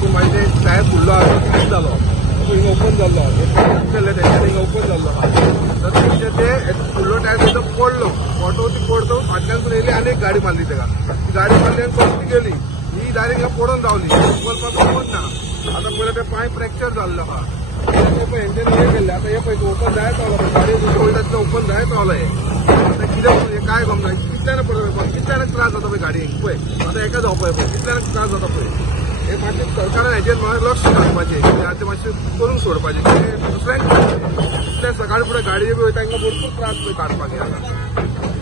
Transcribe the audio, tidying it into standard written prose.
पूण मागीर ते टायर फुडलो आसा कितें जालो हिंग ओपन जाल्लो तेंच्यानी हिंग ओपन जाल्लो आहा तर तेंचे ते फुडलो टायर तेजो पडलो पडतो फाटल्यान येयली आनी एक गाडी मारली तेका ती गाडी मारली आनी परती गेली ही डायरेक्ट हिंगा पडून रावली चलपाक जमत ना आतां पयलें ते पांय फ्रॅक्चर जाल्लो आहा पळय हेंच्यानी हे केल्लें आतां हे पळय ओपन जायत रावलो गाडी ओल्डातलो ओपन जायत रावलो हे आतां कितें काय गम ना कितल्यान पडलो कितल्यान त्रास जाता पळय गाडयेक पळय आतां एका जावपा पळय कितल्यान त्रास जाता पळय हे मातशें सरकारान हेजेर लक्ष घालपाचें आतां मातशें करून सोडपाचें दुसऱ्यांक इतल्या सकाळी फुडें गाडये बी वयता तांकां भरपूर त्रास काडपाक हे आतां